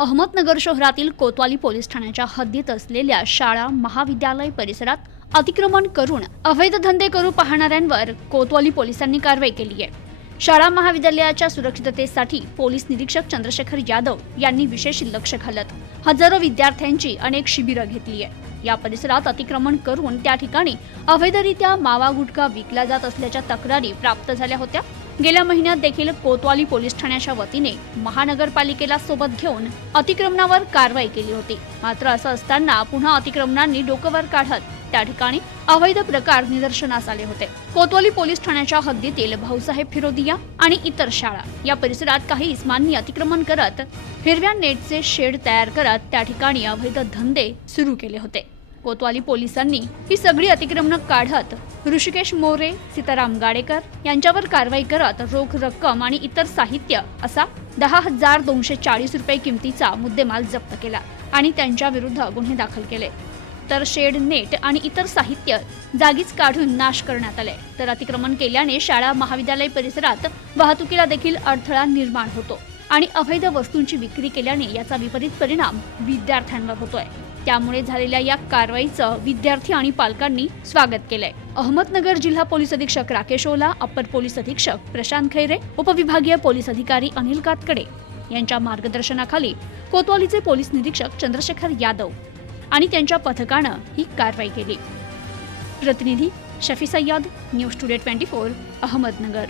अहमदनगर शहरातील कोतवाली पोलीस ठाण्याच्या हद्दीत असलेल्या शाळा महाविद्यालय परिसरात अतिक्रमण करून अवैध धंदे करू पाहणाऱ्यांवर कोतवाली पोलिसांनी कारवाई केली आहे. शाळा महाविद्यालयाच्या सुरक्षिततेसाठी पोलीस निरीक्षक चंद्रशेखर यादव यांनी विशेष लक्ष घालत हजारो विद्यार्थ्यांची अनेक शिबिरं घेतली आहे या परिसरात अतिक्रमण करून त्या ठिकाणी अवैधरित्या मावा गुटखा विकला जात असल्याच्या तक्रारी प्राप्त झाल्या होत्या. गेल्या महिन्यात देखील कोतवाली पोलीस ठाण्याच्या वतीने महानगरपालिकेला सोबत घेऊन अतिक्रमणावर कारवाई केली होती. मात्र असं असताना पुन्हा अतिक्रमणांनी डोकंवर काढत त्या ठिकाणी अवैध प्रकार निदर्शनास आले होते. कोतवाली पोलीस ठाण्याच्या हद्दीतील भाऊसाहेब फिरोदिया आणि इतर शाळा या परिसरात काही इस्मांनी अतिक्रमण करत हिरव्या नेटचे शेड तयार करत त्या ठिकाणी अवैध धंदे सुरू केले होते. कोतवाली पोलिसांनी ही सगळी अतिक्रमणं काढत ऋषिकेश मोरे सीताराम गाडेकर यांच्यावर कारवाई करत रोख रक्कम आणि इतर साहित्य असा दहा हजार दोनशे चाळीस रुपये किमतीचा मुद्देमाल जप्त केला आणि त्यांच्या विरुद्ध गुन्हे दाखल केले. तर शेड नेट आणि इतर साहित्य जागीच काढून नाश करण्यात आले. तर अतिक्रमण केल्याने शाळा महाविद्यालय परिसरात वाहतुकीला देखील अडथळा निर्माण होतो आणि अवैध वस्तूंची विक्री केल्याने याचा विपरीत परिणाम विद्यार्थ्यांवर होतोय. त्यामुळे झालेल्या या कारवाईचं विद्यार्थी आणि पालकांनी स्वागत केलंय. अहमदनगर जिल्हा पोलीस अधीक्षक राकेश ओला अप्पर पोलीस अधीक्षक प्रशांत खैरे उपविभागीय पोलीस अधिकारी अनिल कातकडे यांच्या मार्गदर्शनाखाली कोतवालीचे पोलीस निरीक्षक चंद्रशेखर यादव आणि त्यांच्या पथकानं ही कारवाई केली. प्रतिनिधी Shafi Sayyad news today twenty four Ahmednagar.